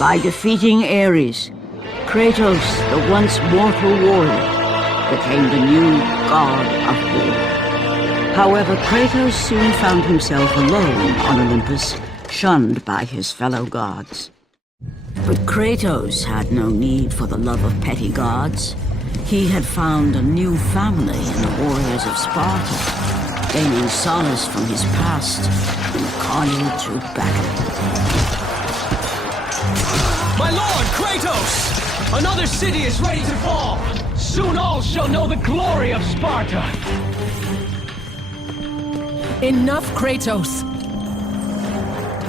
By defeating Ares, Kratos, the once mortal warrior, became the new god of war. However, Kratos soon found himself alone on Olympus, shunned by his fellow gods. But Kratos had no need for the love of petty gods. He had found a new family in the warriors of Sparta, gaining solace from his past in the carnage of battle. My lord, Kratos! Another city is ready to fall! Soon all shall know the glory of Sparta! Enough, Kratos!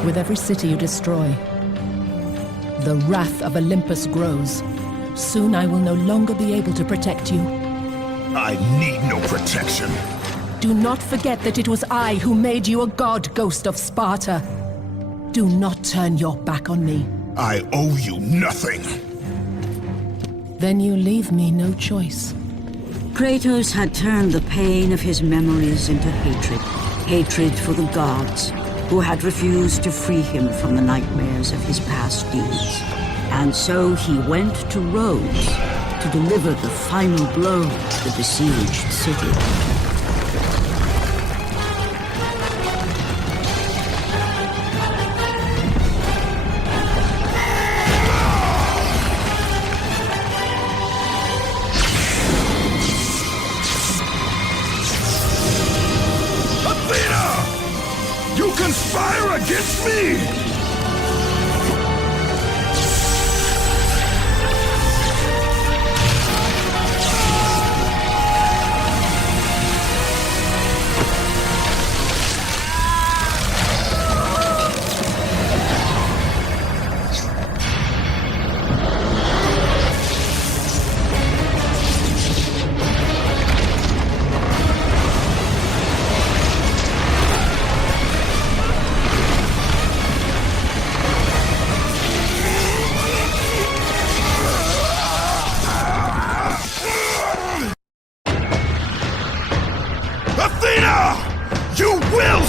With every city you destroy, the wrath of Olympus grows. Soon I will no longer be able to protect you. I need no protection. Do not forget that it was I who made you a god, Ghost of Sparta. Do not turn your back on me. I owe you nothing. Then you leave me no choice. Kratos had turned the pain of his memories into hatred. Hatred for the gods, who had refused to free him from the nightmares of his past deeds. And so he went to Rhodes to deliver the final blow to the besieged city. You conspire against me! Athena! You will...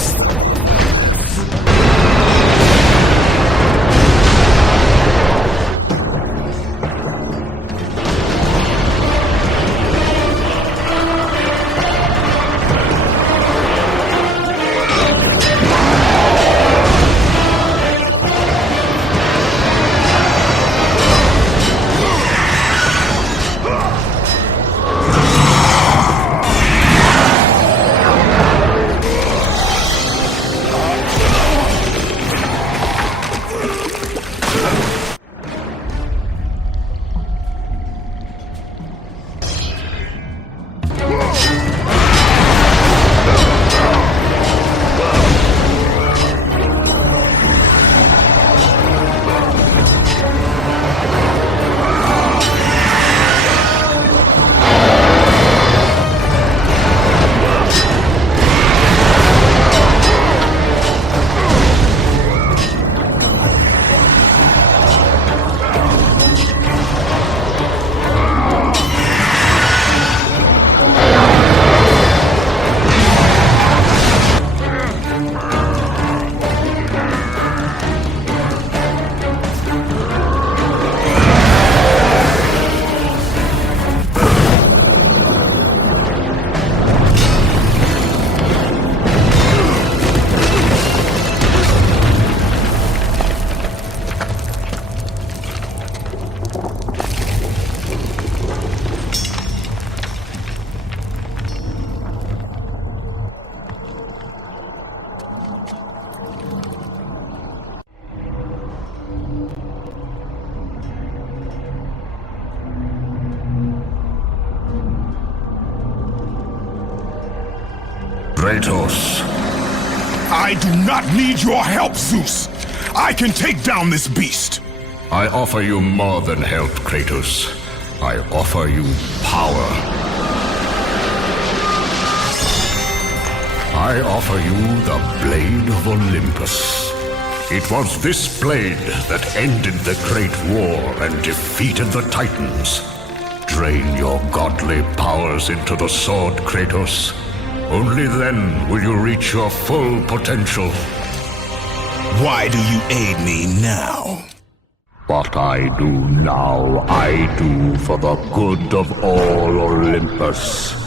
Kratos. I do not need your help, Zeus. I can take down this beast. I offer you more than help, Kratos. I offer you power. I offer you the Blade of Olympus. It was this blade that ended the Great War and defeated the Titans. Drain your godly powers into the sword, Kratos. Only then will you reach your full potential. Why do you aid me now? What I do now, I do for the good of all Olympus.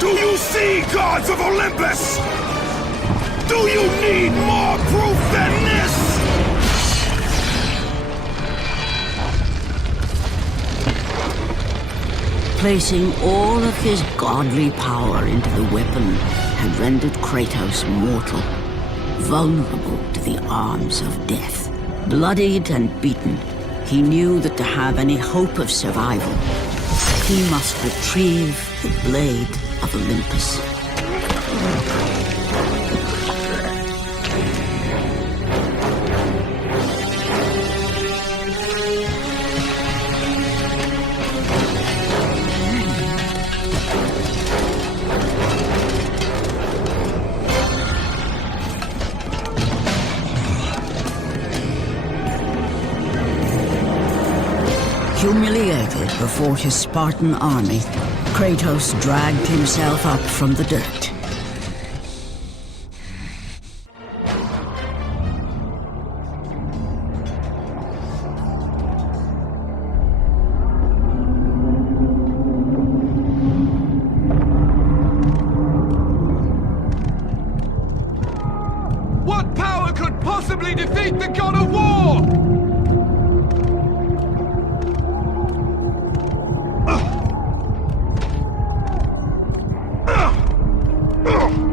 Do you see, gods of Olympus? Do you need more proof than this? Placing all of his godly power into the weapon had rendered Kratos mortal, vulnerable to the arms of death. Bloodied and beaten, he knew that to have any hope of survival, he must retrieve the blade of Olympus. Humiliated before his Spartan army, Kratos dragged himself up from the dirt. What power could possibly defeat the god of war?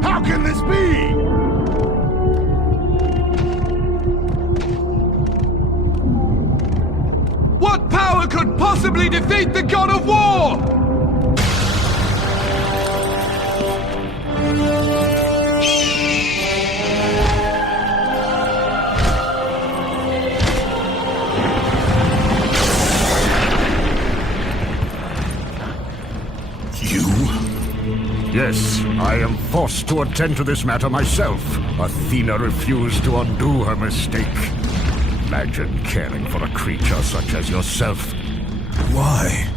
How can this be? What power could possibly defeat the god of war? Yes, I am forced to attend to this matter myself. Athena refused to undo her mistake. Imagine caring for a creature such as yourself. Why?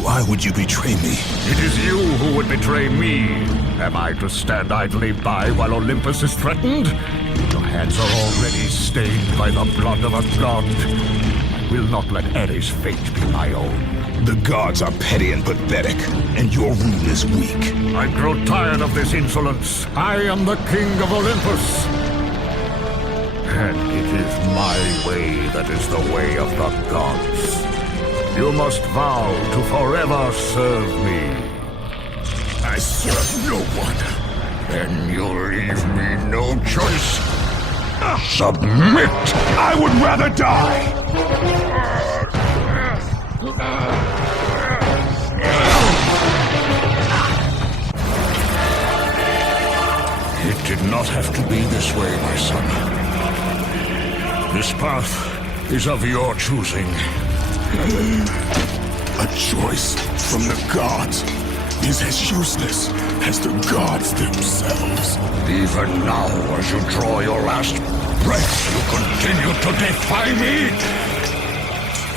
Why would you betray me? It is you who would betray me. Am I to stand idly by while Olympus is threatened? Your hands are already stained by the blood of a god. I will not let Ares' fate be my own. The gods are petty and pathetic, and your rule is weak. I grow tired of this insolence. I am the king of Olympus. And it is my way that is the way of the gods. You must vow to forever serve me. I serve no one. Then you leave me no choice. Submit! I would rather die! It did not have to be this way, my son. This path is of your choosing. A choice from the gods is as useless as the gods themselves. Even now, as you draw your last breath, you continue to defy me!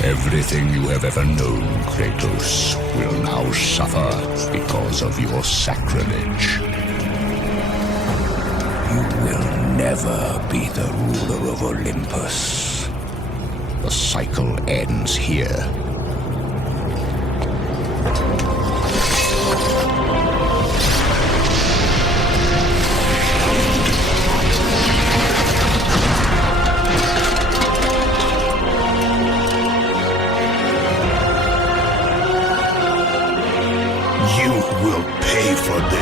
Everything you have ever known, Kratos, will now suffer because of your sacrilege. You will never be the ruler of Olympus. The cycle ends here.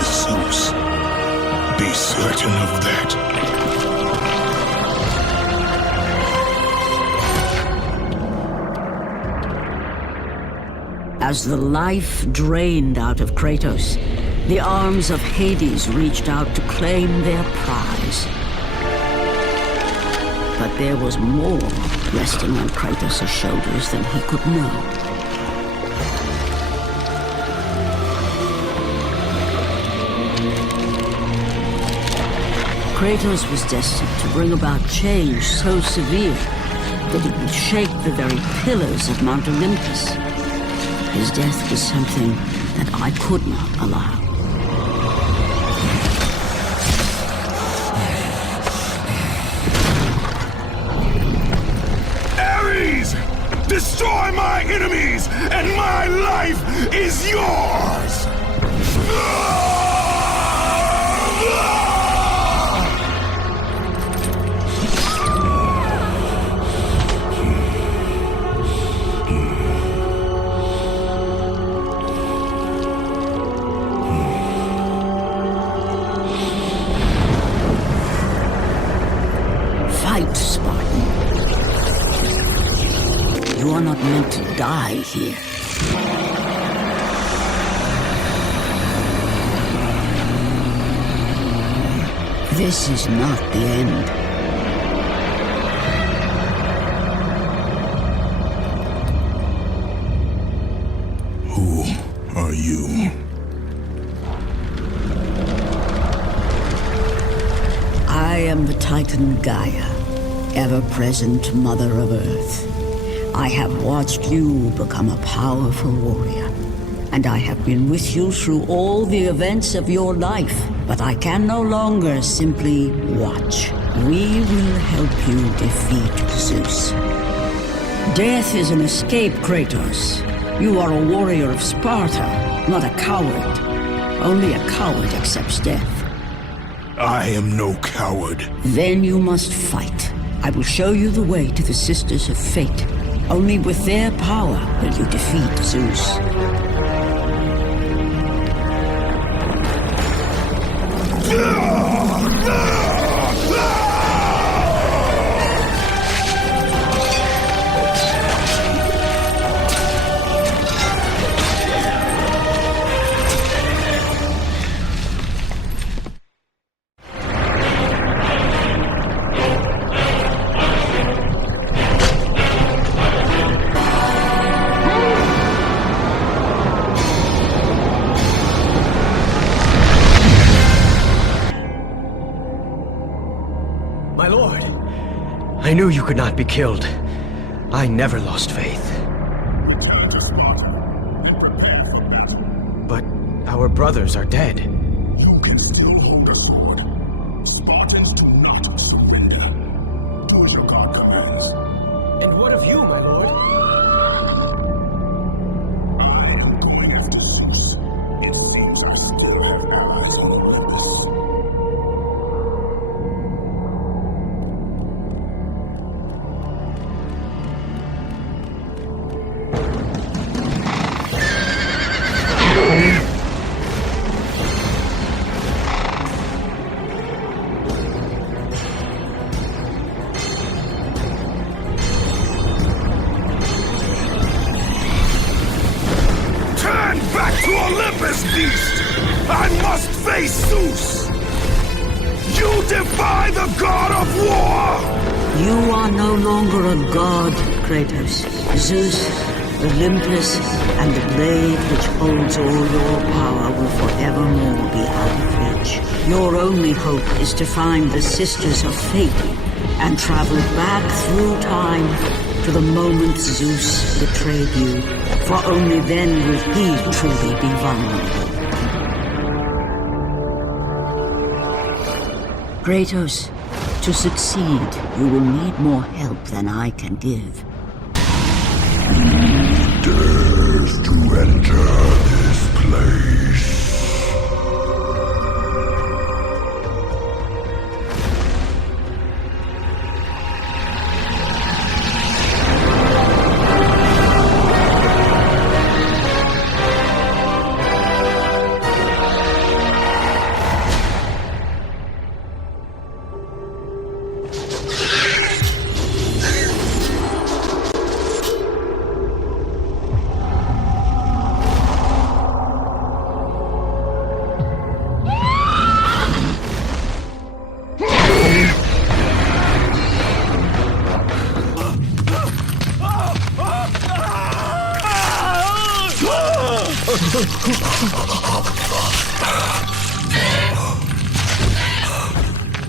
Zeus. Be certain of that. As the life drained out of Kratos, the arms of Hades reached out to claim their prize. But there was more resting on Kratos' shoulders than he could know. Kratos was destined to bring about change so severe that it would shake the very pillars of Mount Olympus. His death was something that I could not allow. Ares! Destroy my enemies, and my life is yours! Fight, Spartan. You are not meant to die here. This is not the end. Who are you? I am the Titan Gaia, ever-present Mother of Earth. I have watched you become a powerful warrior, and I have been with you through all the events of your life, but I can no longer simply watch. We will help you defeat Zeus. Death is an escape, Kratos. You are a warrior of Sparta, not a coward. Only a coward accepts death. I am no coward. Then you must fight. I will show you the way to the Sisters of Fate. Only with their power will you defeat Zeus. My lord, I knew you could not be killed. I never lost faith. Return to Sparta and prepare for battle. But our brothers are dead. You can still hold a sword. Spartans do not surrender. Do as your god commands. And what of you, my lord? I am going after Zeus. It seems I still have allies on Olympus. Turn back to Olympus, beast! I must face Zeus! You defy the god of war! You are no longer a god, Kratos. Zeus, Olympus, and the blade which holds all your power will forevermore be out of reach. Your only hope is to find the Sisters of Fate and travel back through time to the moment Zeus betrayed you, for only then will he truly be vulnerable. Kratos, to succeed, you will need more help than I can give. Dares to enter this place.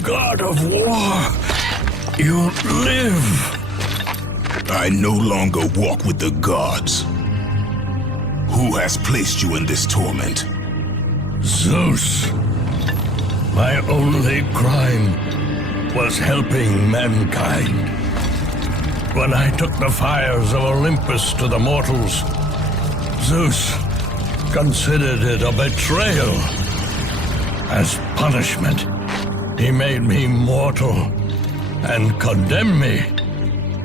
god of war, you live. I no longer walk with the gods. Who has placed you in this torment? Zeus. My only crime was helping mankind. When I took the fires of Olympus to the mortals, Zeus considered it a betrayal. As punishment, he made me mortal and condemned me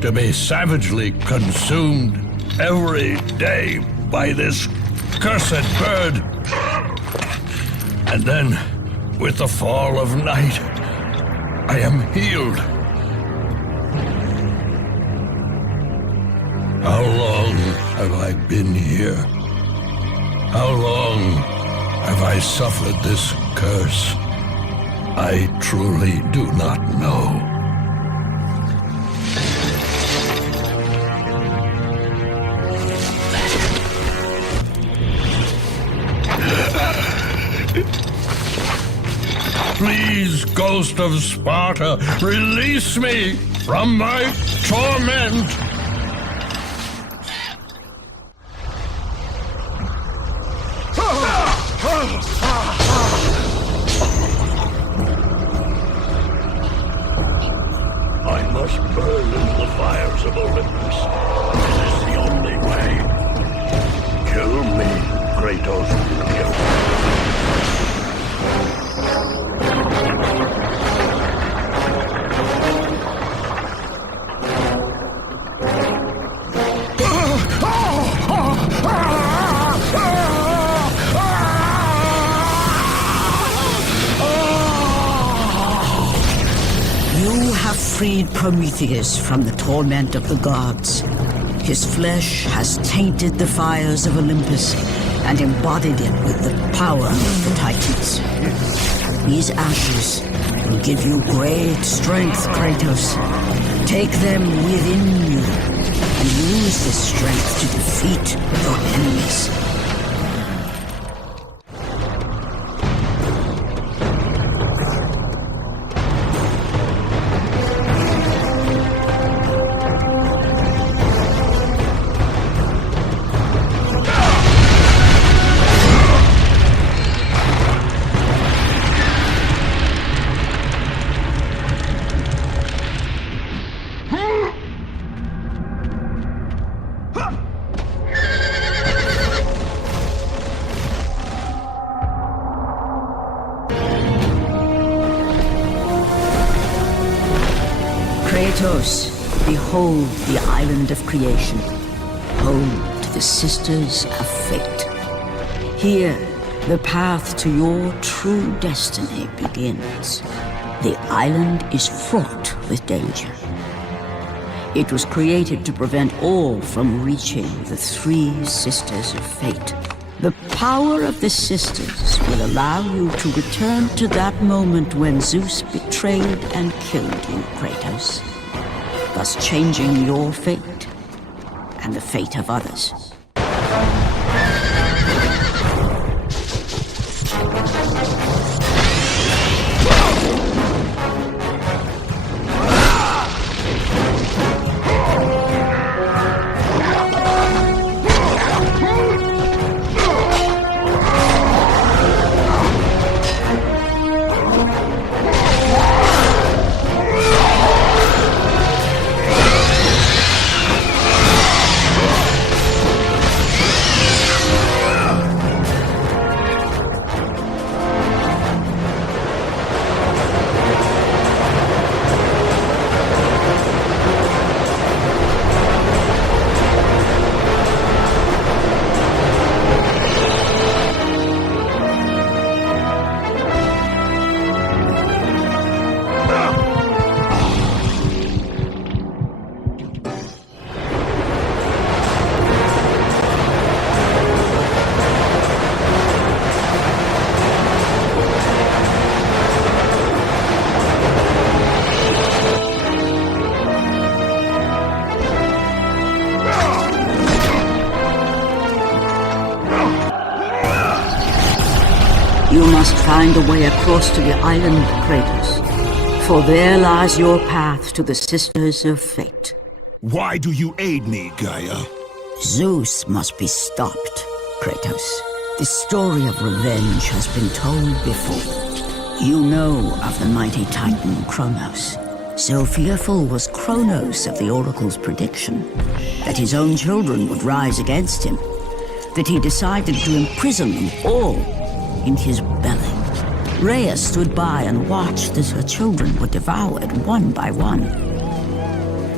to be savagely consumed every day by this cursed bird. And then, with the fall of night, I am healed. How long have I been here? How long have I suffered this curse? I truly do not know. Please, Ghost of Sparta, release me from my torment! I must burn into the fires of Olympus. This is the only way. Kill me, Kratos. Kill me. You have freed Prometheus from the torment of the gods. His flesh has tainted the fires of Olympus and embodied it with the power of the Titans. These ashes will give you great strength, Kratos. Take them within you and use this strength to defeat your enemies. Kratos, behold the island of creation, home to the Sisters of Fate. Here, the path to your true destiny begins. The island is fraught with danger. It was created to prevent all from reaching the three Sisters of Fate. The power of the Sisters will allow you to return to that moment when Zeus betrayed and killed you, Kratos, thus changing your fate and the fate of others. You must find a way across to the island, Kratos. For there lies your path to the Sisters of Fate. Why do you aid me, Gaia? Zeus must be stopped, Kratos. The story of revenge has been told before. You know of the mighty Titan Kronos. So fearful was Kronos of the Oracle's prediction that his own children would rise against him, that he decided to imprison them all in his belly. Rhea stood by and watched as her children were devoured one by one.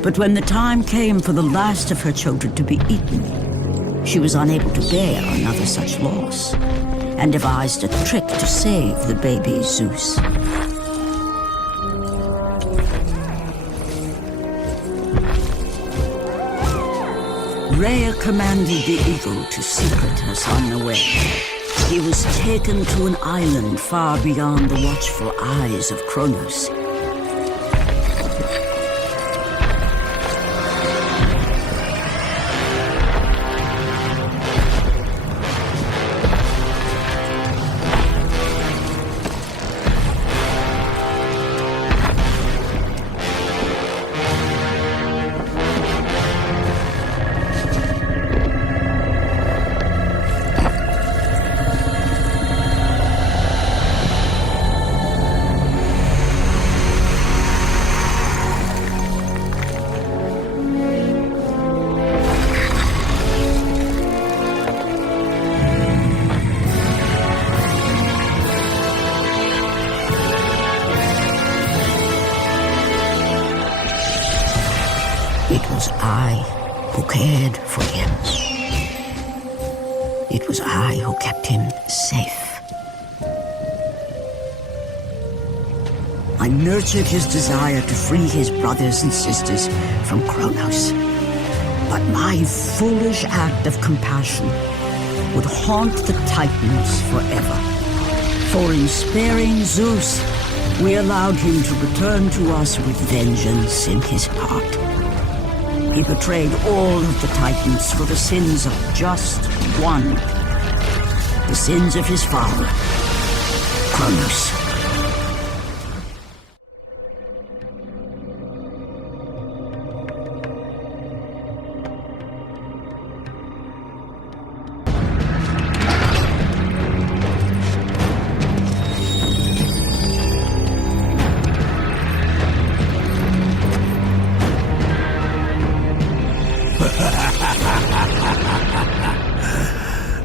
But when the time came for the last of her children to be eaten, she was unable to bear another such loss, and devised a trick to save the baby Zeus. Rhea commanded the eagle to secret her son away. He was taken to an island far beyond the watchful eyes of Kronos. It was I who cared for him. It was I who kept him safe. I nurtured his desire to free his brothers and sisters from Kronos. But my foolish act of compassion would haunt the Titans forever. For in sparing Zeus, we allowed him to return to us with vengeance in his heart. He betrayed all of the Titans for the sins of just one. The sins of his father, Kronos.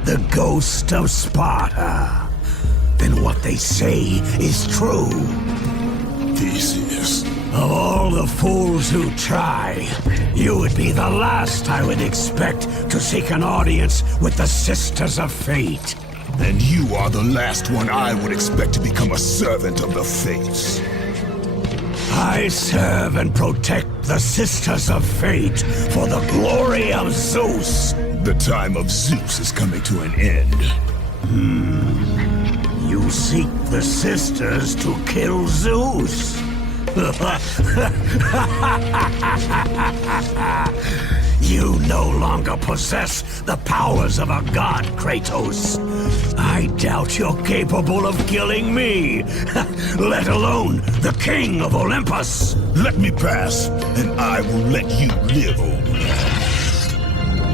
The ghost of Sparta. Then what they say is true. Theseus. Of all the fools who try, you would be the last I would expect to seek an audience with the Sisters of Fate. And you are the last one I would expect to become a servant of the Fates. I serve and protect the Sisters of Fate for the glory of Zeus. The time of Zeus is coming to an end. You seek the Sisters to kill Zeus. You no longer possess the powers of a god, Kratos. I doubt you're capable of killing me, let alone the king of Olympus. Let me pass, and I will let you live, old man.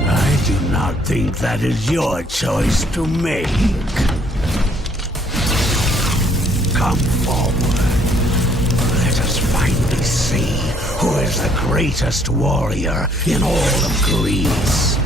I do not think that is your choice to make. Come forward. Let us finally see who is the greatest warrior in all of Greece.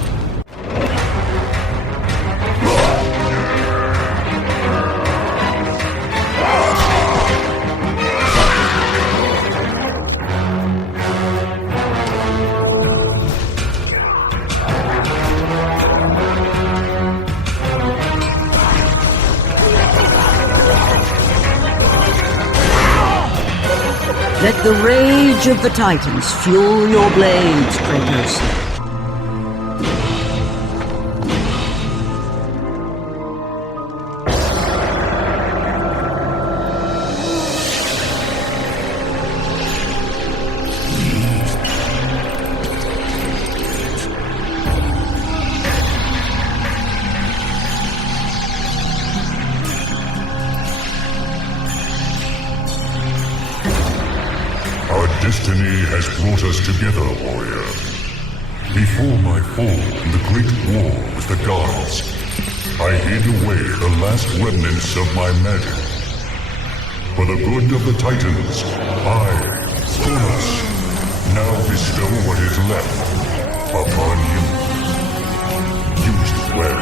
Let the rage of the Titans fuel your blades, Kratos. Destiny has brought us together, warrior. Before my fall in the great war with the gods, I hid away the last remnants of my magic. For the good of the Titans, I, Kronos, now bestow what is left upon you. Use it well.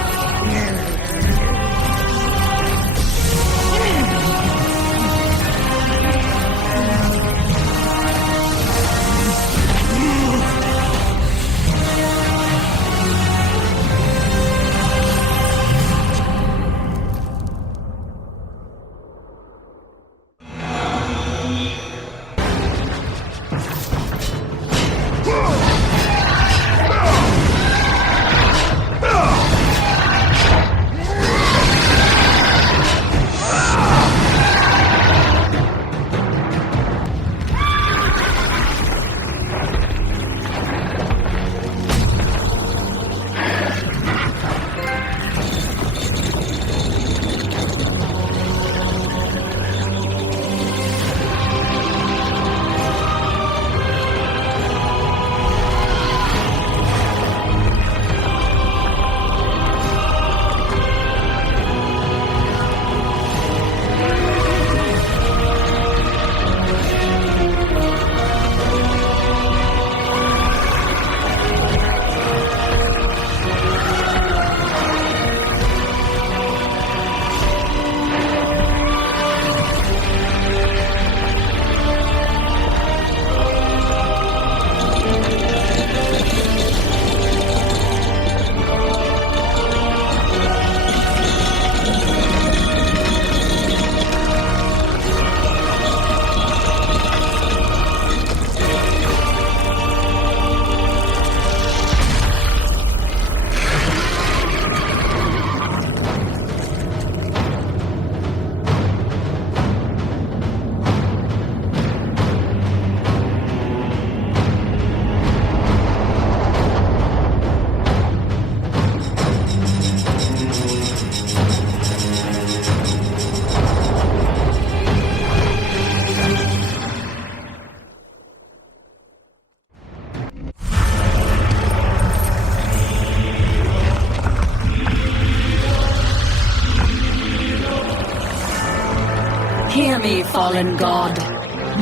Hear me, fallen god.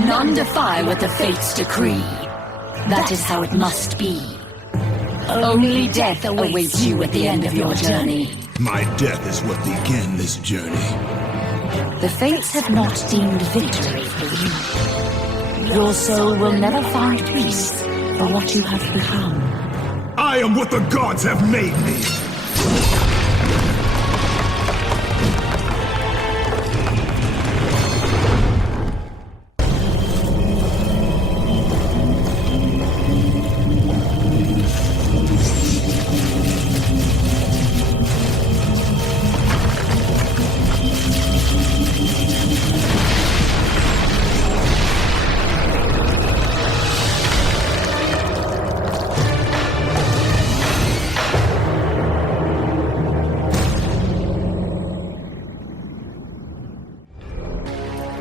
None defy what the fates decree. That is how it must be. Only death awaits you at the end of your journey. My death is what began this journey. The fates have not deemed victory for you. Your soul will never find peace for what you have become. I am what the gods have made me!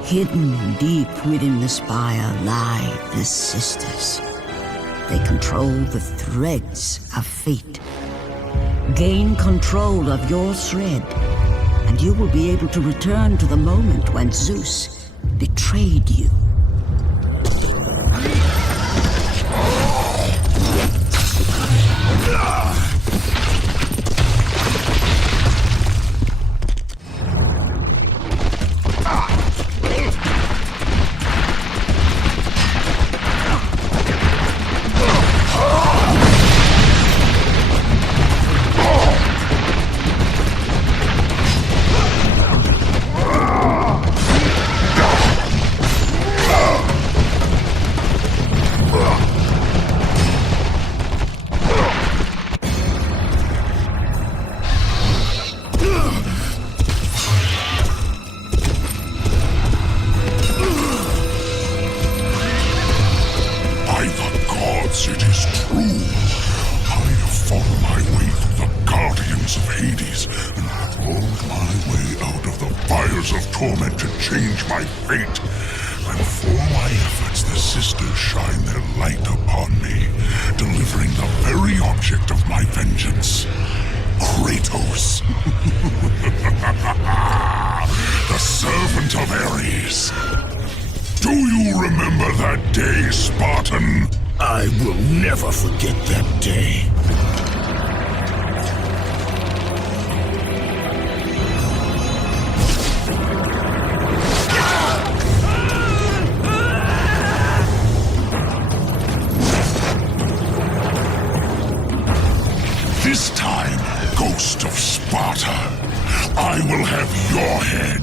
Hidden deep within the spire lie the sisters. They control the threads of fate. Gain control of your thread, and you will be able to return to the moment when Zeus betrayed you. torment to change my fate. And for my efforts, the sisters shine their light upon me, delivering the very object of my vengeance, Kratos. The servant of Ares. Do you remember that day, Spartan? I will never forget that day. This time, Ghost of Sparta, I will have your head.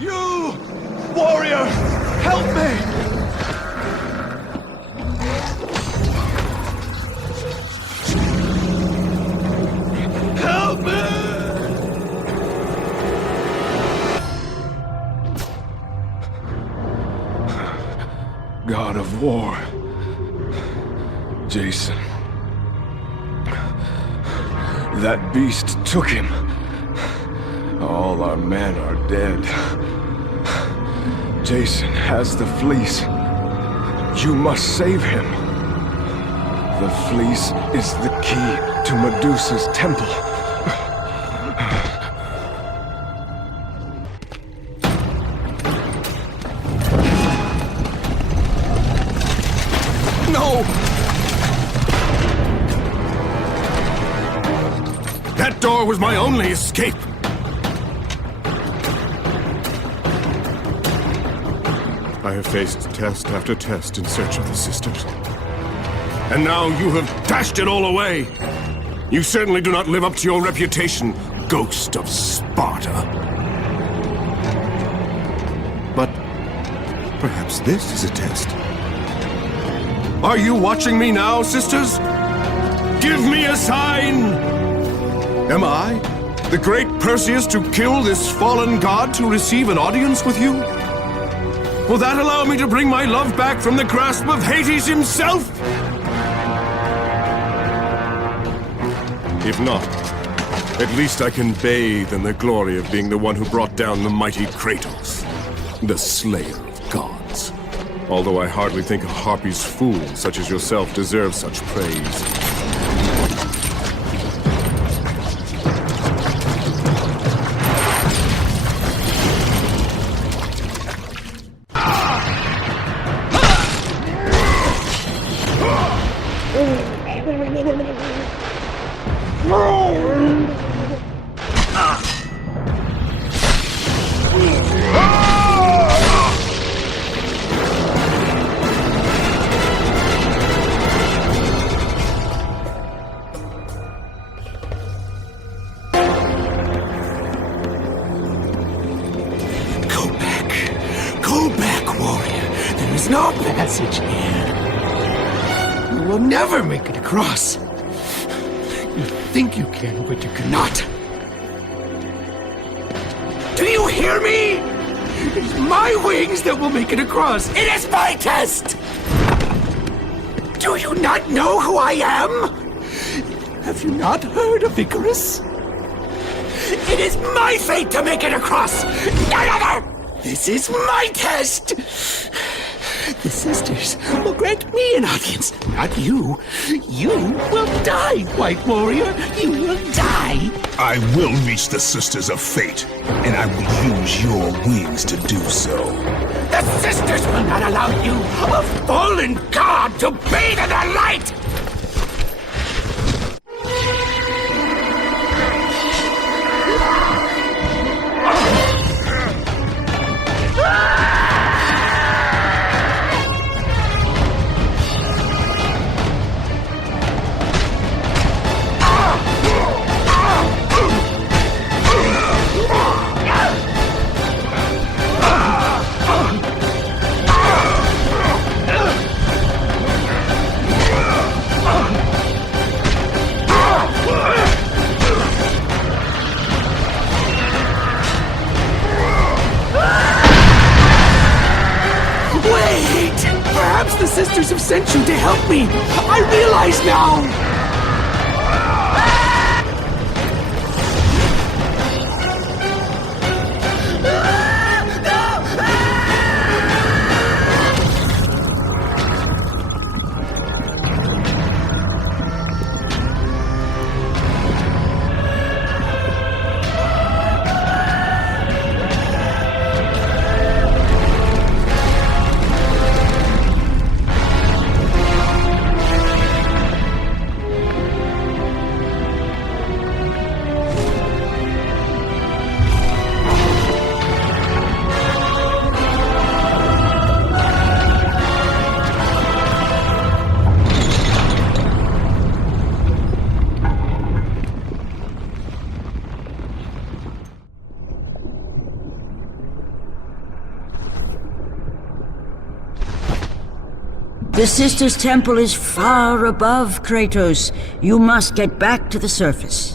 You! Warrior! Help me! Help me! God of War. Jason. That beast took him. All our men are dead. Jason has the fleece. You must save him. The fleece is the key to Medusa's temple. No! That door was my only escape. I have faced test after test in search of the sisters. And now you have dashed it all away. You certainly do not live up to your reputation, Ghost of Sparta. But perhaps this is a test. Are you watching me now, sisters? Give me a sign! Am I, the great Perseus, to kill this fallen god to receive an audience with you? Will that allow me to bring my love back from the grasp of Hades himself? If not, at least I can bathe in the glory of being the one who brought down the mighty Kratos, the slayer of gods. Although I hardly think a Harpy's fool such as yourself deserves such praise. Go back, warrior. There is no passage here. You will never make it across. You think you can, but you cannot. Do you hear me? It is my wings that will make it across. It is my test! Do you not know who I am? Have you not heard of Icarus? It is my fate to make it across! None other! This is my test! The sisters will grant me an audience, not you. You will die, White Warrior. You will die. I will reach the Sisters of Fate, and I will use your wings to do so. The sisters will not allow you, a fallen god, to bathe in their light! Rise now! The Sisters' Temple is far above Kratos. You must get back to the surface.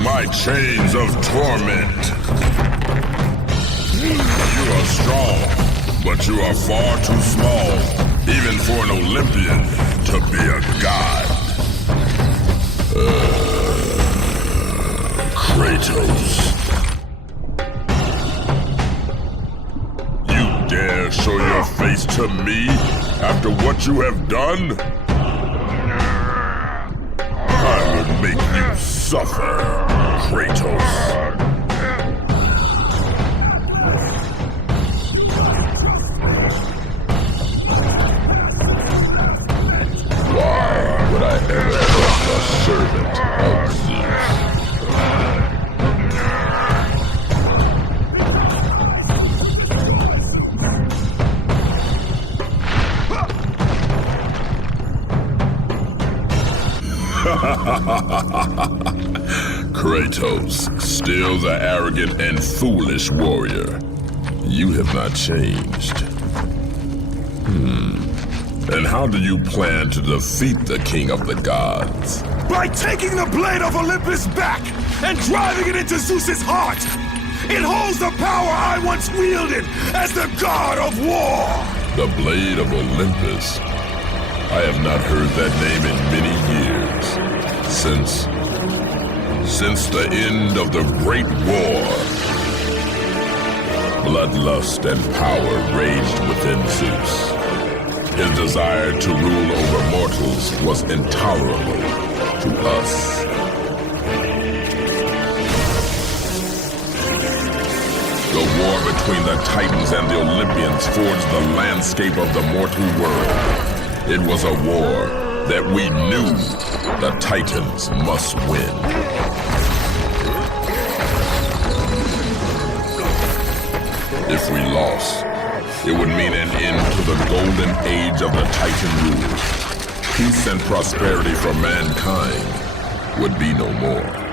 My chains of torment. You are strong, but you are far too small, even for an Olympian to be a god. Kratos. You dare show your face to me after what you have done? I will make you suffer, Kratos. Why would I ever trust a servant of Zeus? Kratos, still the arrogant and foolish warrior. You have not changed. And how do you plan to defeat the King of the Gods? By taking the Blade of Olympus back and driving it into Zeus's heart! It holds the power I once wielded as the God of War! The Blade of Olympus? I have not heard that name in many years. Since the end of the Great War. Bloodlust and power raged within Zeus. His desire to rule over mortals was intolerable to us. The war between the Titans and the Olympians forged the landscape of the mortal world. It was a war that we knew the Titans must win. If we lost, it would mean an end to the golden age of the Titan rule. Peace and prosperity for mankind would be no more.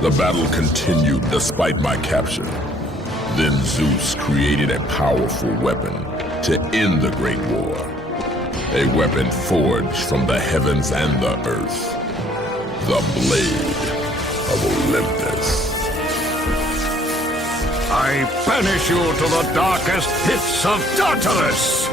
The battle continued despite my capture. Then Zeus created a powerful weapon to end the Great War. A weapon forged from the heavens and the earth. The Blade of Olympus. I banish you to the darkest pits of Tartarus!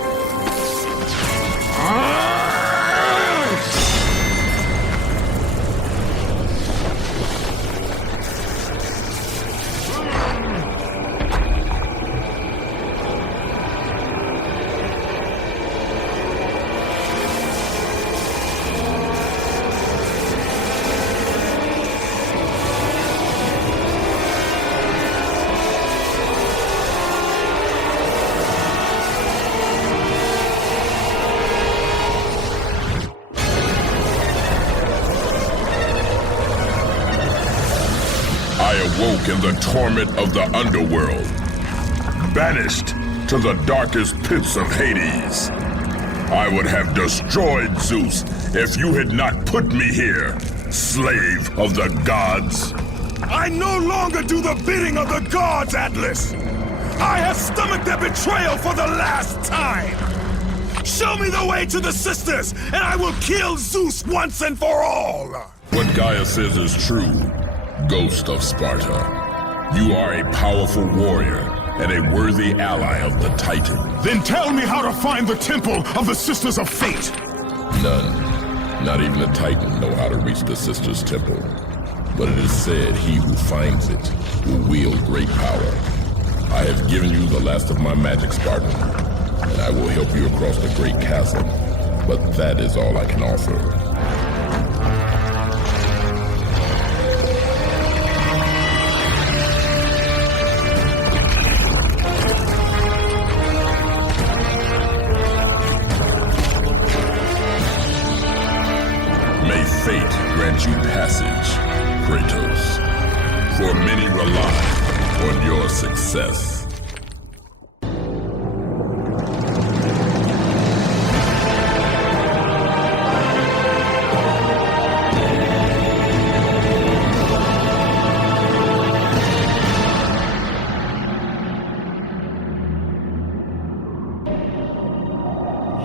Awoke in the torment of the underworld, banished to the darkest pits of Hades. I would have destroyed Zeus if you had not put me here, slave of the gods. I no longer do the bidding of the gods, Atlas! I have stomached their betrayal for the last time! Show me the way to the sisters, and I will kill Zeus once and for all! What Gaia says is true, Ghost of Sparta. You are a powerful warrior and a worthy ally of the Titan. Then tell me how to find the Temple of the Sisters of Fate! None, not even the Titan, know how to reach the Sisters' Temple. But it is said he who finds it will wield great power. I have given you the last of my magic, Spartan, and I will help you across the great chasm. But that is all I can offer. Fate grant you passage, Kratos, for many rely on your success.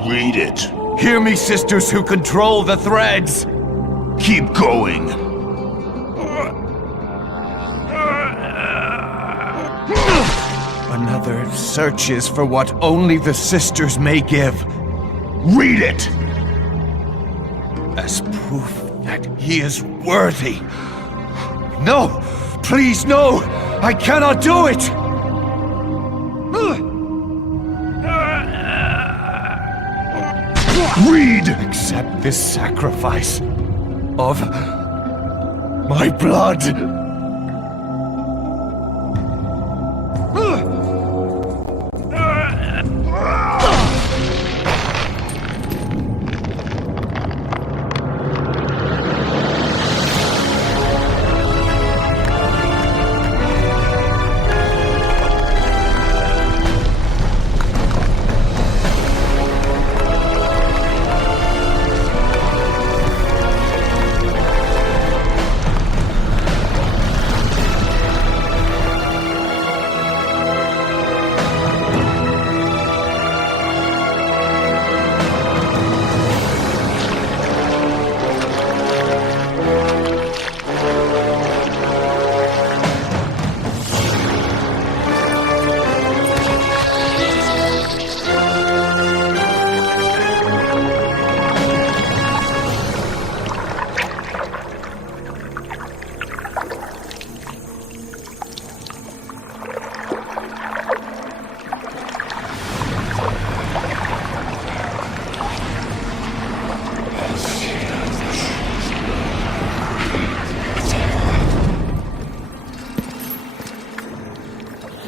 Read it. Hear me, sisters who control the threads! Keep going. Another searches for what only the sisters may give. Read it! As proof that he is worthy. No! Please, no! I cannot do it! Read! Accept this sacrifice of my blood.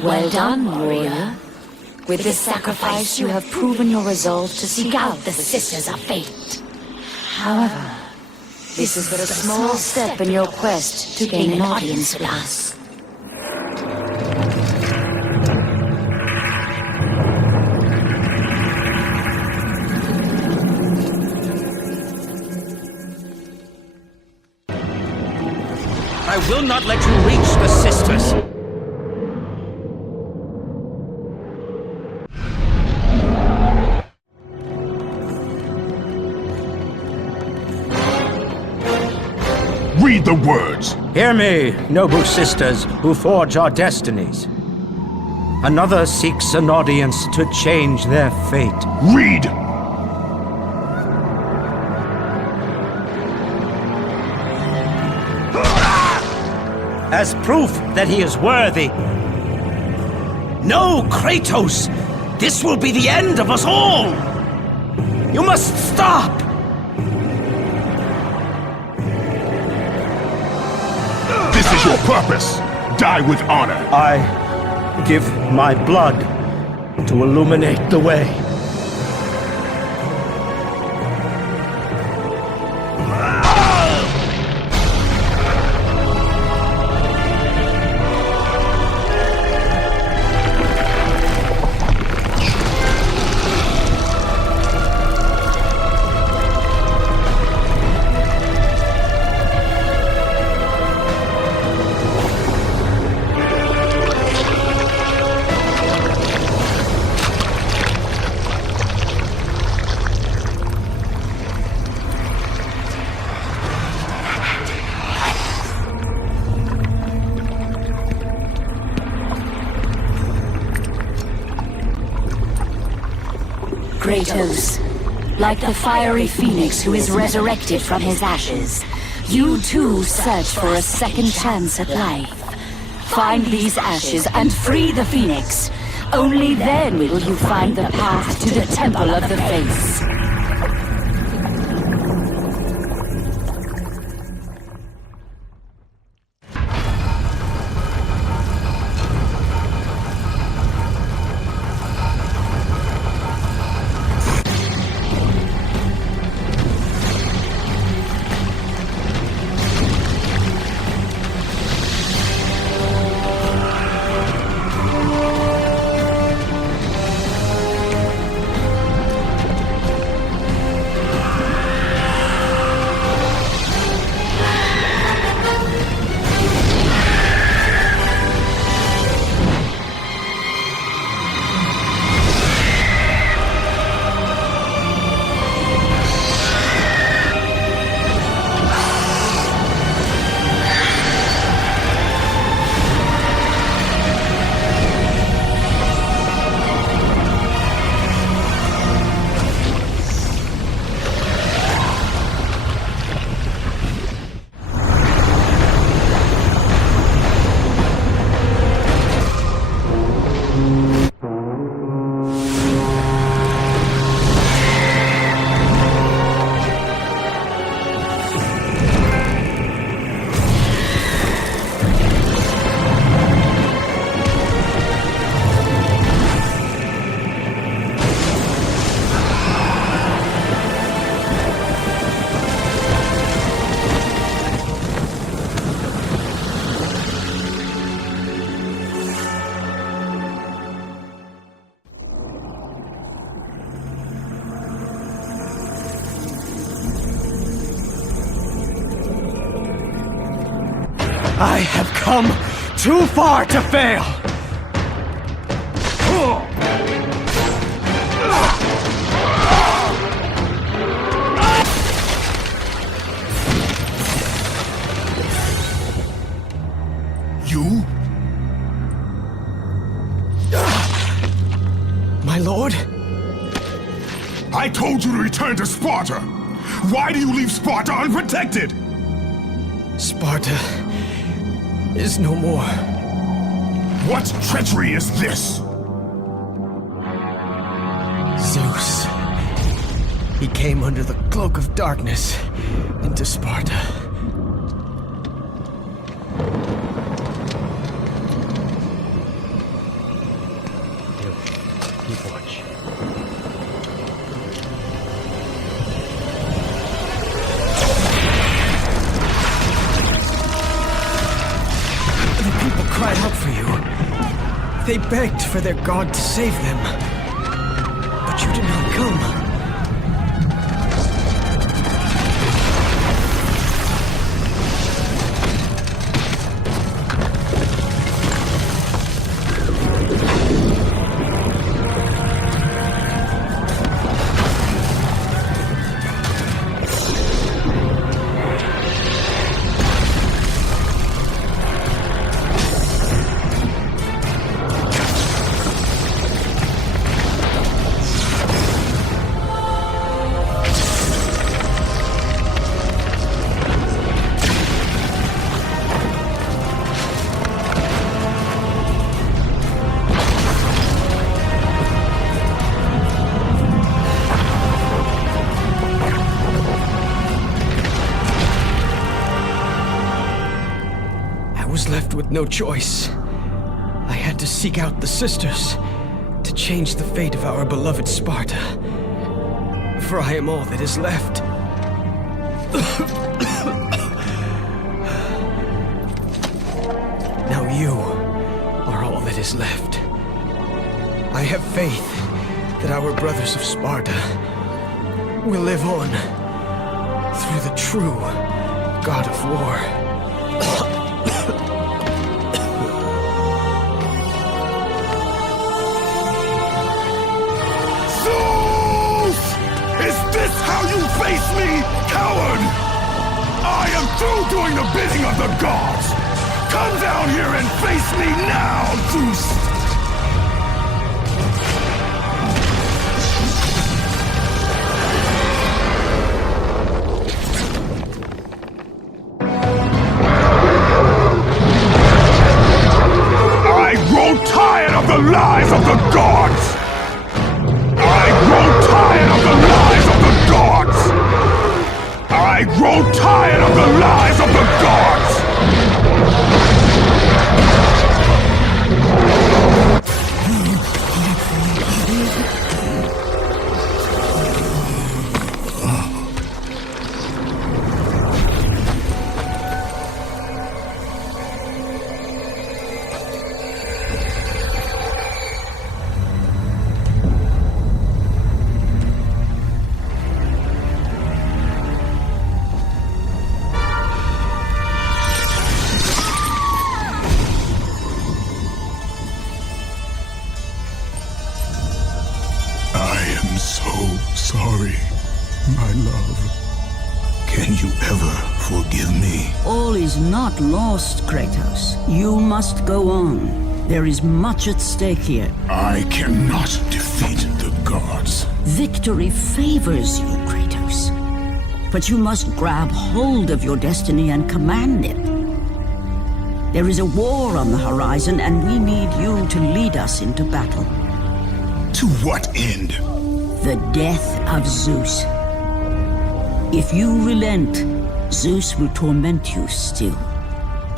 Well done, warrior. With this sacrifice, you have proven your resolve to seek out the Sisters of Fate. However, this is but a small step in your quest to gain an audience with us. I will not let you reach the Sisters. Read the words. Hear me, noble sisters who forge our destinies. Another seeks an audience to change their fate. Read! As proof that he is worthy. No, Kratos! This will be the end of us all! You must stop! This is your purpose. Die with honor. I give my blood to illuminate the way. Kratos, like the fiery phoenix who is resurrected from his ashes, you too search for a second chance at life. Find these ashes and free the phoenix. Only then will you find the path to the Temple of the Face. I have come too far to fail! You? My lord? I told you to return to Sparta! Why do you leave Sparta unprotected? Sparta is no more. What treachery is this? Zeus. He came under the cloak of darkness into Sparta. Keep watch. Cried out for you. They begged for their god to save them. But you did not come. left with no choice. I had to seek out the sisters to change the fate of our beloved Sparta. For I am all that is left. Now you are all that is left. I have faith that our brothers of Sparta will live on through the true God of War. Zeus! Is this how you face me, coward? I am through doing the bidding of the gods! Come down here and face me now, Zeus! I grow tired of the lies of the gods! I grow tired of the lies of the gods! I grow tired of the lies of the gods! Sorry, my love. Can you ever forgive me? All is not lost, Kratos. You must go on. There is much at stake here. I cannot defeat the gods. Victory favors you, Kratos. But you must grab hold of your destiny and command it. There is a war on the horizon, and we need you to lead us into battle. To what end? The death of Zeus. If you relent, Zeus will torment you still.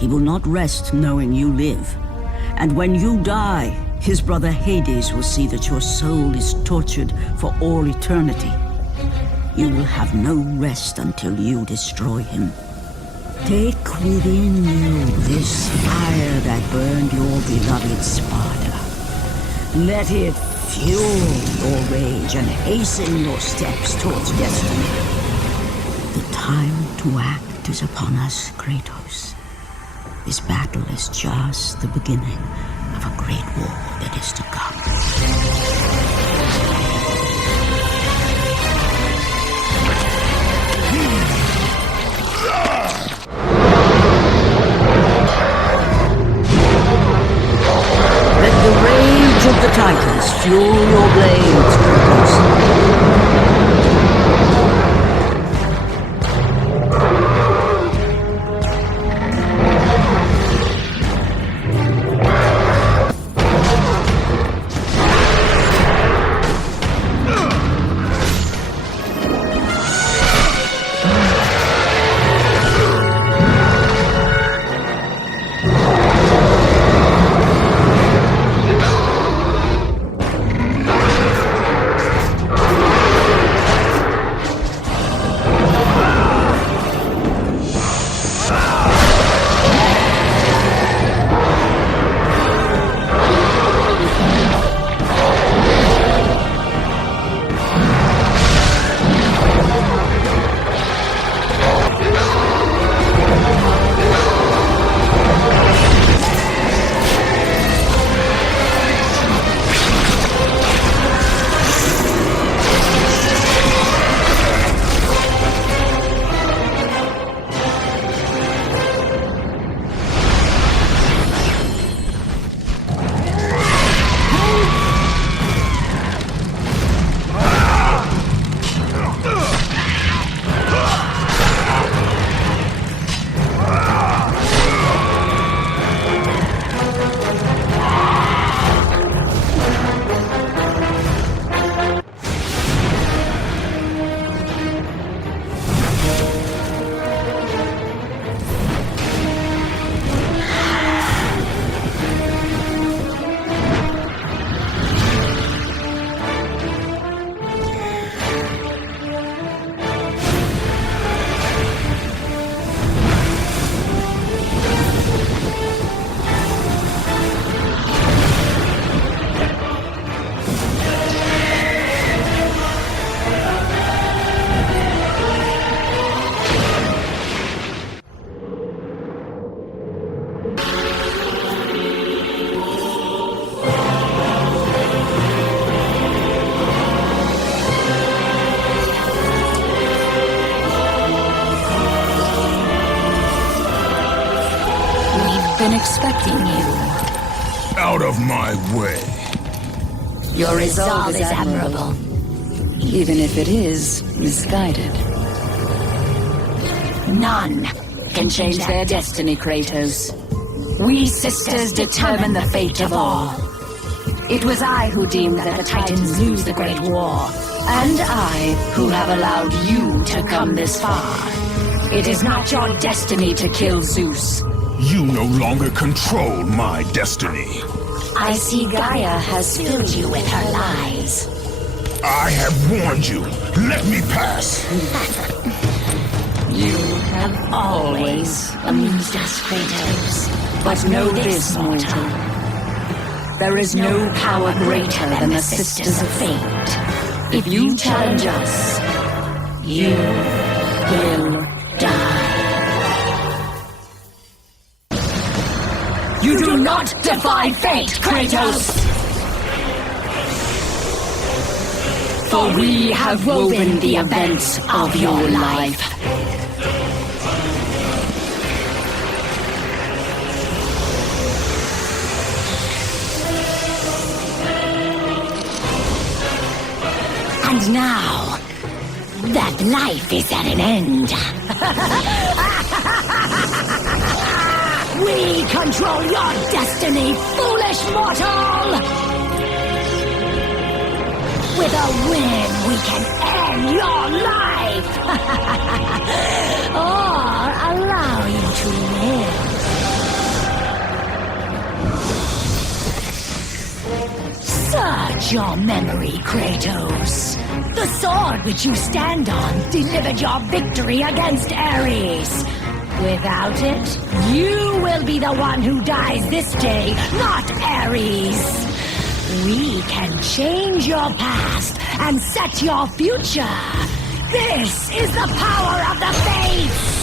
He will not rest knowing you live. And when you die, his brother Hades will see that your soul is tortured for all eternity. You will have no rest until you destroy him. Take within you this fire that burned your beloved Sparta. Let it fuel your rage and hasten your steps towards destiny. The time to act is upon us, Kratos. This battle is just the beginning of a great war that is to come. Let the rage of the Titans fuel your blades, Kratos. been expecting you. Out of my way. Your resolve is admirable, even if it is misguided. None can change their destiny, Kratos. We sisters determine the fate of all. It was I who deemed that the Titans lose the Great War, and I who have allowed you to come this far. It is not your destiny to kill Zeus. You no longer control my destiny. I see Gaia has filled you with her lies. I have warned you. Let me pass. You have always amused us, Kratos. But know this, mortal. There is no power greater than the Sisters of Fate. If you challenge us, you will die. You do not defy fate, Kratos! For we have woven the events of your life. And now, that life is at an end. We control your destiny, foolish mortal! With a win, we can end your life! Or allow you to live. Search your memory, Kratos. The sword which you stand on delivered your victory against Ares. Without it, you will be the one who dies this day, not Ares. We can change your past and set your future. This is the power of the Fates!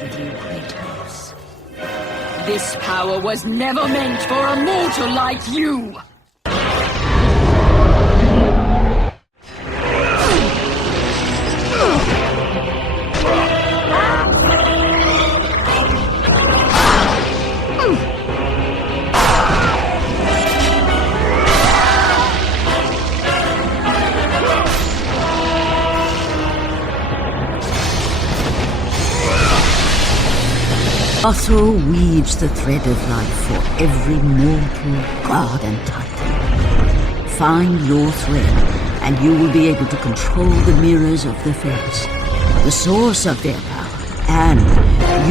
With you, Kratos. This power was never meant for a mortal like you! Otho weaves the thread of life for every mortal, god and titan. Find your thread, and you will be able to control the mirrors of the Fates, the source of their power, and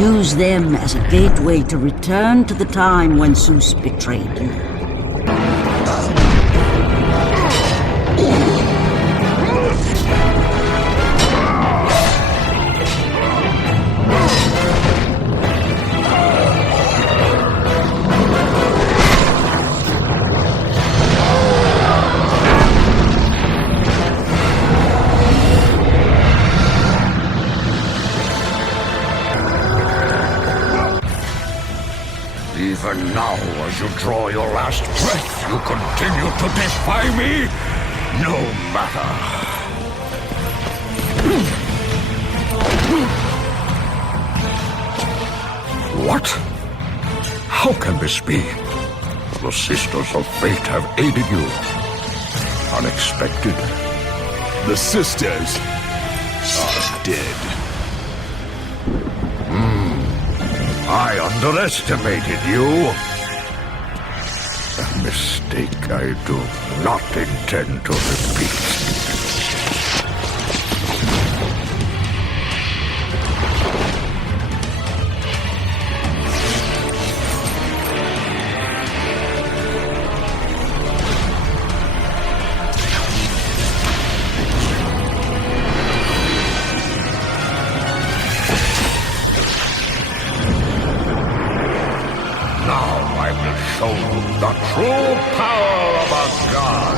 use them as a gateway to return to the time when Zeus betrayed you. Even now, as you draw your last breath, you continue to defy me? No matter. What? How can this be? The Sisters of Fate have aided you. Unexpected. The Sisters are dead. I underestimated you. A mistake I do not intend to repeat. Show you the true power of a god.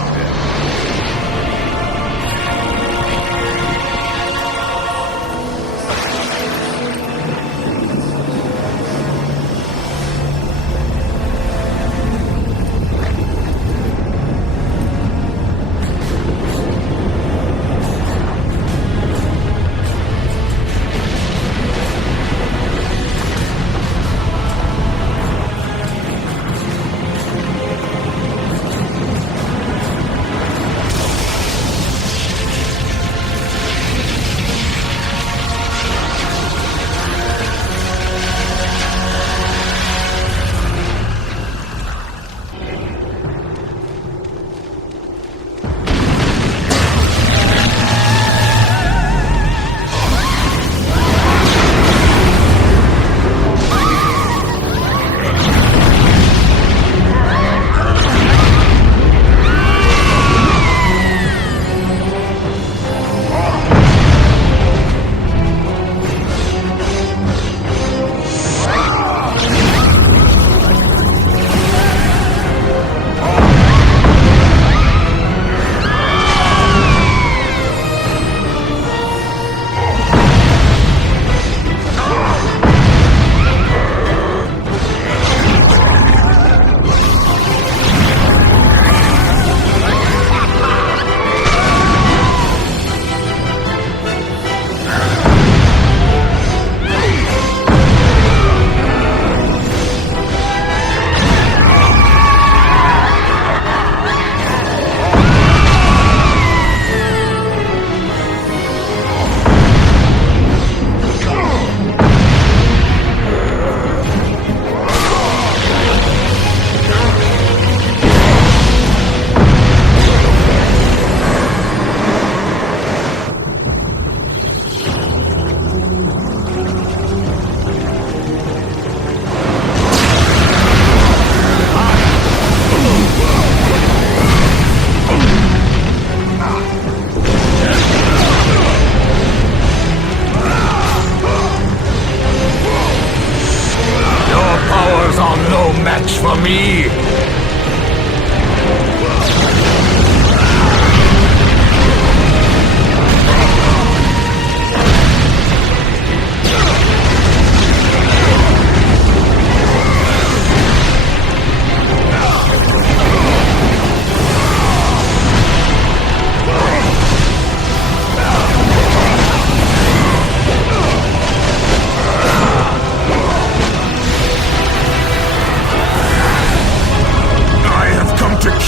Match for me!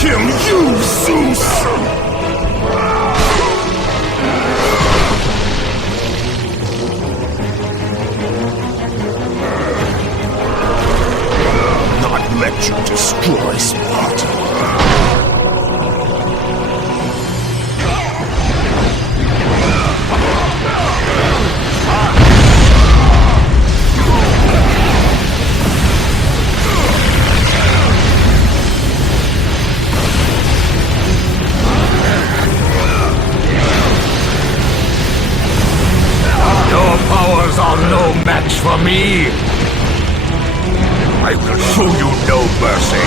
Kill you, Zeus! Not let you destroy Sparta. Are no match for me. I will show you no mercy.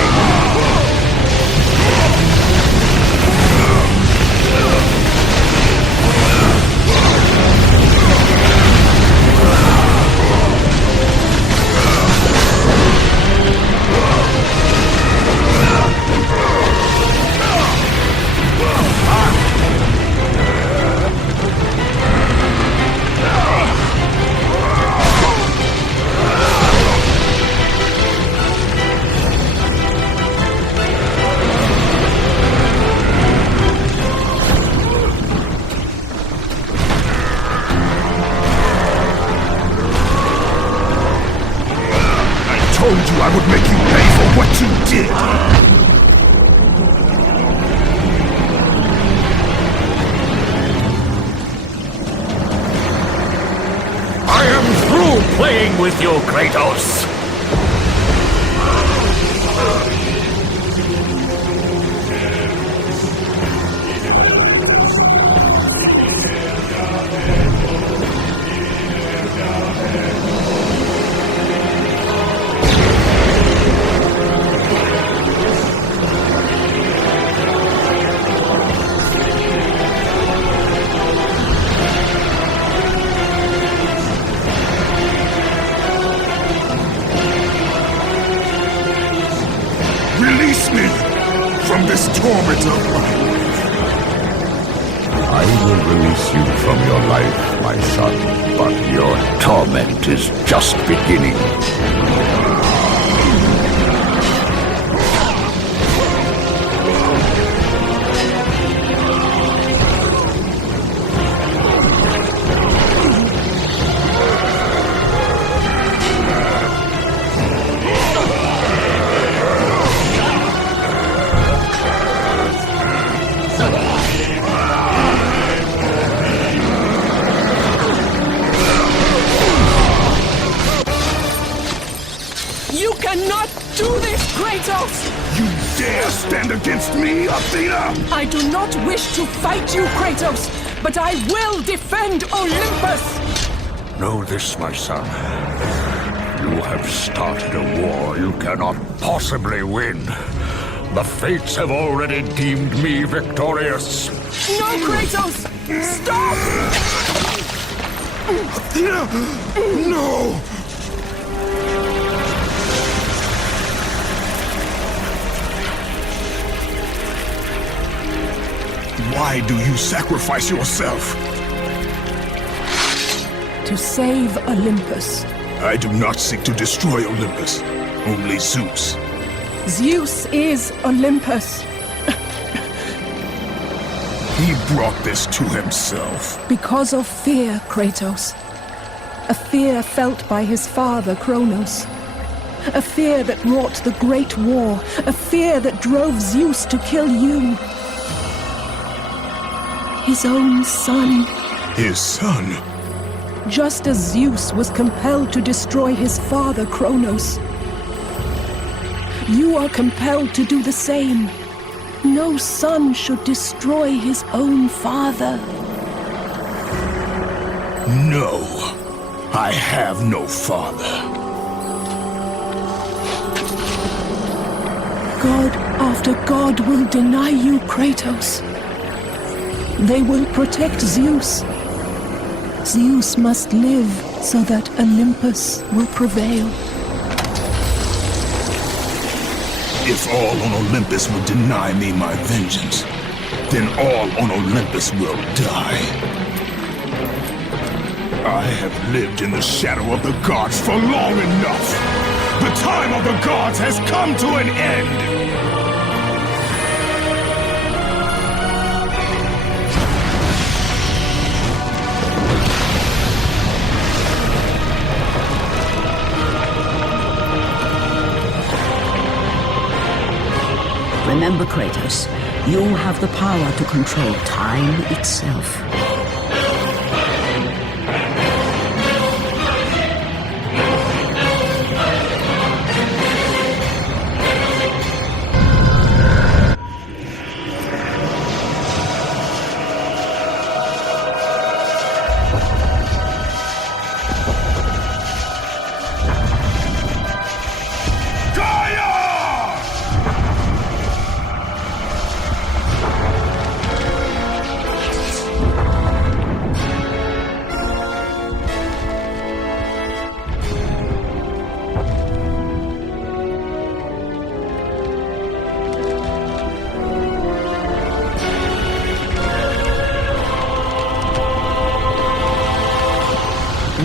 would make you pay for what you did! I am through playing with you, Kratos! Release me from this torment of mine. I will release you from your life, my son, but your torment is just beginning. You cannot do this, Kratos! You dare stand against me, Athena? I do not wish to fight you, Kratos, but I will defend Olympus! Know this, my son. You have started a war you cannot possibly win. The fates have already deemed me victorious. No, Kratos! Stop! Athena! No! Why do you sacrifice yourself? To save Olympus. I do not seek to destroy Olympus. Only Zeus. Zeus is Olympus. He brought this to himself. Because of fear, Kratos. A fear felt by his father, Kronos. A fear that wrought the Great War. A fear that drove Zeus to kill you. His own son. His son? Just as Zeus was compelled to destroy his father, Kronos. You are compelled to do the same. No son should destroy his own father. No. I have no father. God after God will deny you, Kratos. They will protect Zeus. Zeus must live so that Olympus will prevail. If all on Olympus will deny me my vengeance, then all on Olympus will die. I have lived in the shadow of the gods for long enough. The time of the gods has come to an end. Remember, Kratos, you have the power to control time itself.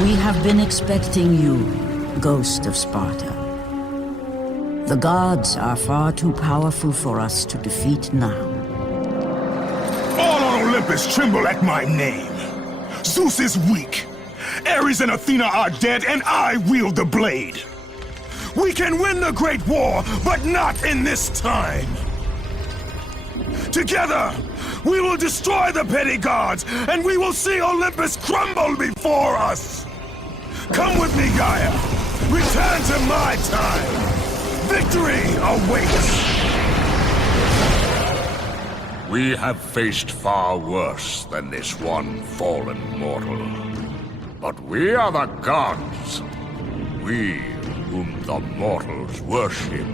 We have been expecting you, Ghost of Sparta. The gods are far too powerful for us to defeat now. All on Olympus tremble at my name. Zeus is weak. Ares and Athena are dead, and I wield the blade. We can win the Great War, but not in this time! Together, we will destroy the petty gods, and we will see Olympus crumble before us! Come with me, Gaia! Return to my time! Victory awaits! We have faced far worse than this one fallen mortal. But we are the gods. We whom the mortals worship.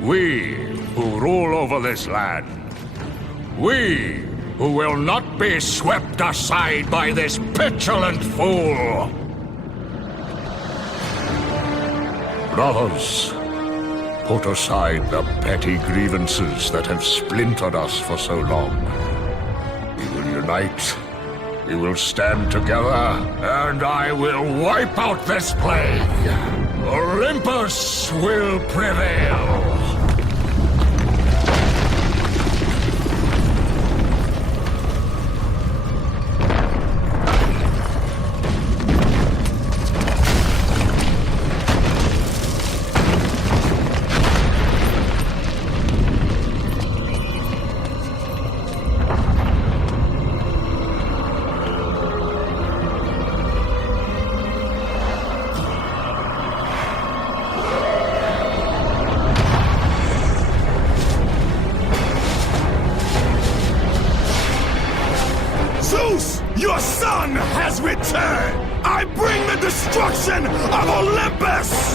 We who rule over this land. We who will not be swept aside by this petulant fool. Brothers, put aside the petty grievances that have splintered us for so long. We will unite, we will stand together, and I will wipe out this plague. Olympus will prevail. Zeus, your son has returned! I bring the destruction of Olympus!